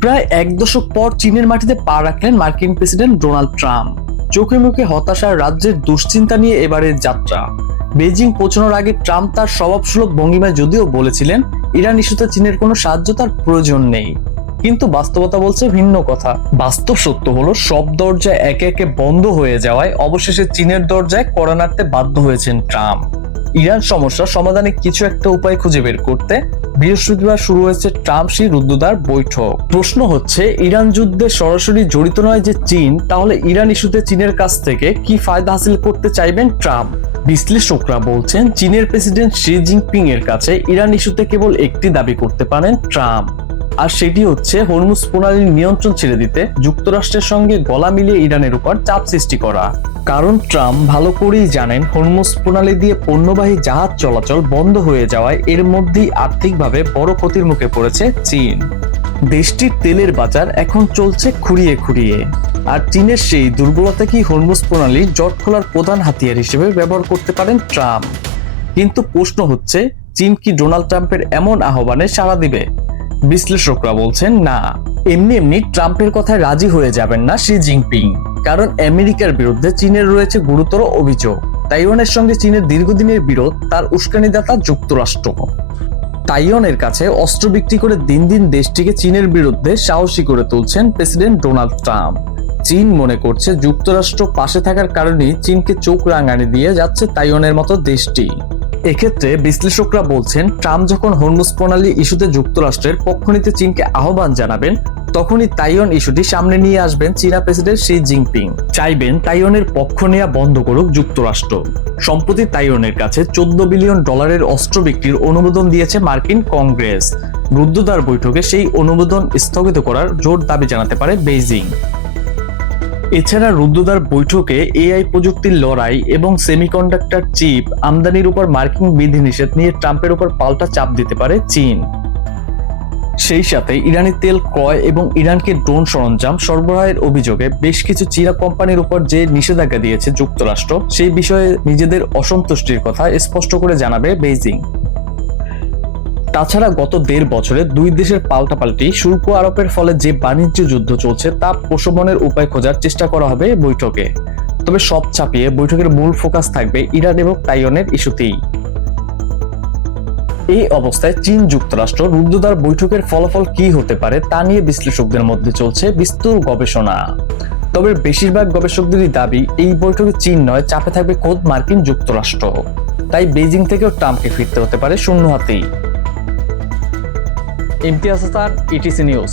প্রায় এক দশক পর চীনের মাটিতে পা রাখলেন মার্কিন প্রেসিডেন্ট ডোনাল্ড ট্রাম্প। চোখে মুখে হতাশার রাজ্যের দুশ্চিন্তা নিয়ে এবারের যাত্রা। বেজিং পৌঁছানোর আগে ট্রাম্প তার স্বভাবসুলভ ভঙ্গিমায় যদিও বলেছিলেন ইরান ইস্যুতে চীনের কোনো সাহায্য তার প্রয়োজন নেই, কিন্তু বাস্তবতা বলছে ভিন্ন কথা। বাস্তব সত্য হলো সব দরজা একে একে বন্ধ হয়ে যাওয়ায় অবশেষে চীনের দরজায় কড়া নাড়তে বাধ্য হয়েছেন ট্রাম্প। ইরান সমস্যা সমাধানে কিছু একটা উপায় খুঁজে বের করতে বৃহস্পতিবার শুরু হয়েছে ট্রাম্প শি রুদ্ধদ্বার বৈঠক। প্রশ্ন হচ্ছে, ইরান যুদ্ধে সরাসরি জড়িত নয় যে চীন, তাহলে ইরান ইস্যুতে চীনের কাছ থেকে কি ফায়দা হাসিল করতে চাইবেন ট্রাম্প? বিশ্লেষকরা বলছেন চীনের প্রেসিডেন্ট শি জিনপিং এর কাছে ইরান ইস্যুতে কেবল একটি দাবি করতে পারেন ট্রাম্প, আর সেটি হচ্ছে হরমুজ প্রণালীর নিয়ন্ত্রণ ছেড়ে দিতে যুক্তরাষ্ট্রের সঙ্গে গলা মিলিয়ে ইরানের উপর চাপ সৃষ্টি করা। কারণ ট্রাম্প ভালো করেই জানেন হরমুজ প্রণালী দিয়ে পণ্যবাহী জাহাজ চলাচল বন্ধ হয়ে যাওয়ায় এর মধ্যেই আর্থিকভাবে বড় ক্ষতির মুখে পড়েছে চীন। দেশটির তেলের বাজার এখন চলছে খুঁড়িয়ে খুঁড়িয়ে, আর চীনের সেই দুর্বলতা কি হরমুজ প্রণালী জট খোলার প্রধান হাতিয়ার হিসেবে ব্যবহার করতে পারেন ট্রাম্প? কিন্তু প্রশ্ন হচ্ছে, চীন কি ডোনাল্ড ট্রাম্পের এমন আহ্বানে সাড়া দিবে? বিশ্লেষকরা বলছেন না, এমনি এমনি ট্রাম্পের কথায় রাজি হয়ে যাবেন না শি জিনপিং। কারণ আমেরিকার বিরুদ্ধে চীনের রয়েছে গুরুতর অভিযোগ। তাইওয়ানের সঙ্গে চীনের দীর্ঘদিনের বিরোধ, তার উস্কানিদাতা যুক্তরাষ্ট্র। তাইওয়ানের কাছে অস্ত্র বিক্রি করে দিন দিন দেশটিকে চীনের বিরুদ্ধে সাহসী করে তুলছেন প্রেসিডেন্ট ডোনাল্ড ট্রাম্প। চীন মনে করছে যুক্তরাষ্ট্র পাশে থাকার কারণেই চীনকে চোখ রাঙানি দিয়ে যাচ্ছে তাইওয়ানের মতো দেশটি। এক্ষেত্রে বিশ্লেষকরা বলছেন ট্রাম্প যখন হরমুজ প্রণালী ইস্যুতে যুক্তরাষ্ট্রের পক্ষ নিতে চীনকে আহ্বান জানাবেন, তখনই তাইওয়ান ইস্যুটি সামনে নিয়ে আসবেন চীনা প্রেসিডেন্ট শি জিনপিং। চাইবেন তাইওয়ানের পক্ষ নেওয়া বন্ধ করুক যুক্তরাষ্ট্র। সম্প্রতি তাইওয়ানের কাছে $14 বিলিয়ন অস্ত্র বিক্রির অনুমোদন দিয়েছে মার্কিন কংগ্রেস। রুদ্ধদ্বার বৈঠকে সেই অনুমোদন স্থগিত করার জোর দাবি জানাতে পারে বেইজিং। এছাড়া রুদ্ধদ্বার বৈঠকে এআই প্রযুক্তির লড়াই এবং সেমিকন্ডাক্টর চিপ আমদানির উপর মার্কিন বিধিনিষেধ নিয়ে ট্রাম্পের উপর পাল্টা চাপ দিতে পারে চীন। সেই সাথে ইরানি তেল ক্রয় এবং ইরানকে ড্রোন সরঞ্জাম সরবরাহের অভিযোগে বেশ কিছু চীনা কোম্পানির উপর যে নিষেধাজ্ঞা দিয়েছে যুক্তরাষ্ট্র, সেই বিষয়ে নিজেদের অসন্তুষ্টির কথা স্পষ্ট করে জানাবে বেইজিং। তাছাড়া গত 1.5 বছরে দুই দেশের পাল্টাপাল্টি শুল্ক আরোপের ফলে যে বাণিজ্য যুদ্ধ চলছে তা প্রশমনের উপায় খোঁজার চেষ্টা করা হবে বৈঠকে। তবে সব ছাপিয়ে বৈঠকের মূল ফোকাস থাকবে ইরান এবং তাইওয়ানের ইস্যুতেই। এই অবস্থায় চীন যুক্তরাষ্ট্র রুদ্ধদ্বার বৈঠকের ফলাফল কি হতে পারে তা নিয়ে বিশ্লেষকদের মধ্যে চলছে বিস্তর গবেষণা। তবে বেশিরভাগ গবেষকদেরই দাবি এই বৈঠকে চীন নয়, চাপে থাকবে খোদ মার্কিন যুক্তরাষ্ট্র। তাই বেজিং থেকেও ট্রাম্পকে ফিরতে হতে পারে শূন্য হাতেই। Imtiaz Hasan, etc news.